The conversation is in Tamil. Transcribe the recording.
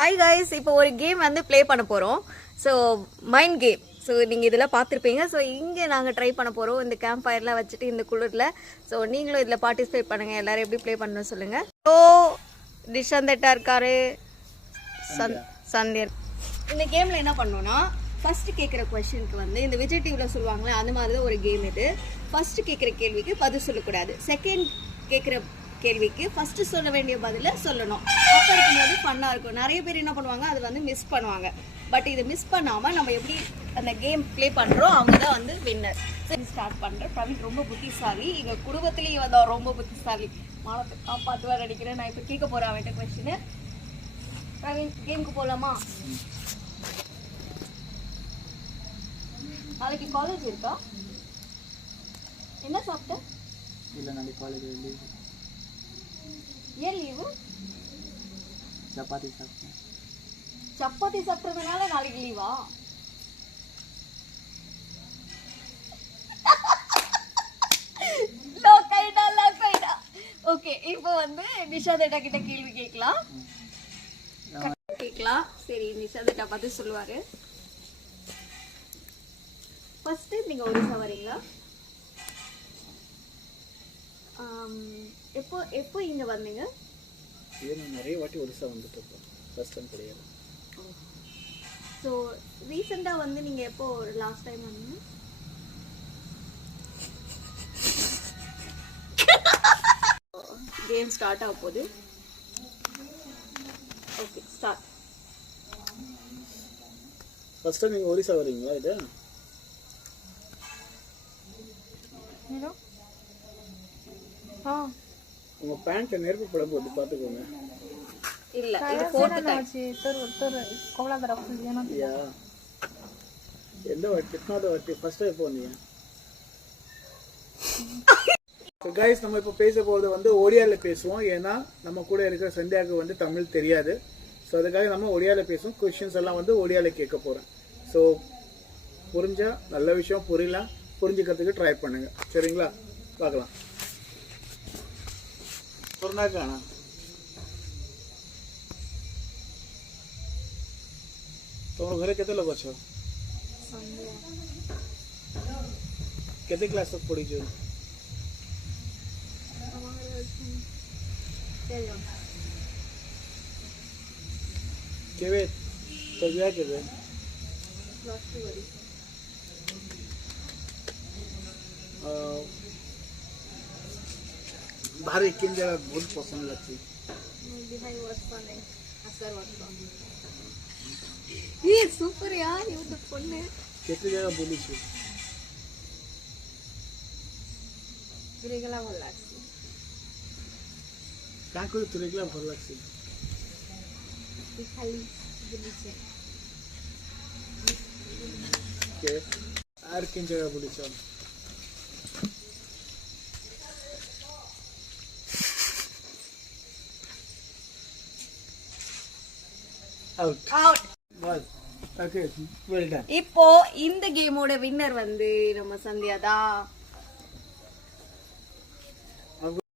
ஹாய் கைஸ், இப்போ ஒரு கேம் வந்து ப்ளே பண்ண போகிறோம். So mind game. ஸோ நீங்கள் இதெல்லாம் பார்த்துருப்பீங்க. ஸோ இங்கே நாங்கள் ட்ரை பண்ண போகிறோம் இந்த கேம்ப் ஃபயர்லாம் வச்சுட்டு இந்த குளிரில். ஸோ நீங்களும் இதில் பார்ட்டிசிபேட் பண்ணுங்கள். எல்லோரும் எப்படி ப்ளே பண்ணணும்னு சொல்லுங்கள். ஸோ டிஷந்தட்டா இருக்காரு, சந்தியன். இந்த கேமில் என்ன பண்ணோன்னா, ஃபஸ்ட்டு கேட்குற கொஷனுக்கு வந்து இந்த விஜய் டிவியில் சொல்லுவாங்களே அந்த மாதிரி தான் ஒரு கேம் இது. ஃபஸ்ட்டு கேட்குற கேள்விக்கு பதில் சொல்லக்கூடாது. செகண்ட் கேட்குற கேள்விக்கு ஃபஸ்ட்டு சொல்ல வேண்டிய பதிலை சொல்லணும். அப்போ இருக்கும்போது ஃபன்னாக இருக்கும். நிறைய பேர் என்ன பண்ணுவாங்க, அது வந்து மிஸ் பண்ணுவாங்க. பட் இதை மிஸ் பண்ணாமல் நம்ம எப்படி அந்த கேம் ப்ளே பண்ணுறோம், அவங்க தான் வந்து வின்னர். சரி, ஸ்டார்ட் பண்ணுறேன். பிரவீன் ரொம்ப புத்திசாலி, எங்கள் குடும்பத்துலேயும் வந்தால் ரொம்ப புத்திசாலி. மானத்தை காப்பாற்றுவார் நினைக்கிறேன். நான் இப்போ கேட்க போகிறேன் அவன்கிட்ட கொஸ்டின். பிரவீன், கேமுக்கு போகலாமா? நாளைக்கு காலேஜ் இருக்கா? என்ன சாப்பிட்ட? இல்லை, நாளைக்கு காலேஜ் லீவ். ஏன் லீவு? சப்பாத்தி சாப்பிட்டேன். சப்பாத்தி சாப்பிட்றதுனால நாளைக்கு லீவா? ஓகே, இப்போ வந்து நிஷாதேட்டா கிட்ட கேள்வி கேட்கலாம். சரி, நிஷாதேட்டா பார்த்து சொல்லுவாரு. ஃபர்ஸ்ட் நீங்க ஒரிசா வரீங்களா? எப்போ இங்க வந்தீங்க? நான் நிறைய வாட்டி ஒரிசா வந்துட்டு இருக்கேன். ஃபர்ஸ்ட் டைம் கிடையாது. ஸோ ரீசெண்டாக வந்து நீங்கள் எப்போ லாஸ்ட் டைம் வந்தீங்க? கேம் ஸ்டார்ட் ஆக போகுது. Okay, start. ஃபர்ஸ்ட் டைம் நீங்கள் ஒரிசா வரீங்களா? இது உங்க பேண்ட் நெருப்பு பட போட்டு பாத்துக்கோங்க. இல்ல, இது போட்டு காட்சி யா எந்த வாட்டி கிட்னாத வாட்டி ஃபர்ஸ்ட் டைம் போனீங்க? ஸோ கைஸ், நம்ம இப்போ பேச போகிறது வந்து ஒடியாவில் பேசுவோம். ஏன்னா நம்ம கூட இருக்கிற சந்தியாவுக்கு வந்து தமிழ் தெரியாது. ஸோ அதுக்காக நம்ம ஒடியாவில் பேசுவோம். கொஸ்டின்ஸ் எல்லாம் வந்து ஒடியாவில் கேட்க போகிறேன். ஸோ புரிஞ்சா நல்ல விஷயம், புரியல புரிஞ்சுக்கிறதுக்கு ட்ரை பண்ணுங்க. சரிங்களா? பார்க்கலாம். करना कहना तुम घरे केते लोग छो? केते क्लास तक पढ़ी जो? केवे तो बिया केवे भारी किन जगह बहुत पसंद लगती ये सुपर यार, ये तो பொண்ணு केते जगह बोली छी तुरेगला भल लागसी. का कोई तुरेगला भल लागसी? खाली बोली छे के आर किन जगह बोली छ? அவுட். Okay, well done. இப்போ இந்த கேமோட வின்னர் வந்து நம்ம சந்தியா தான்.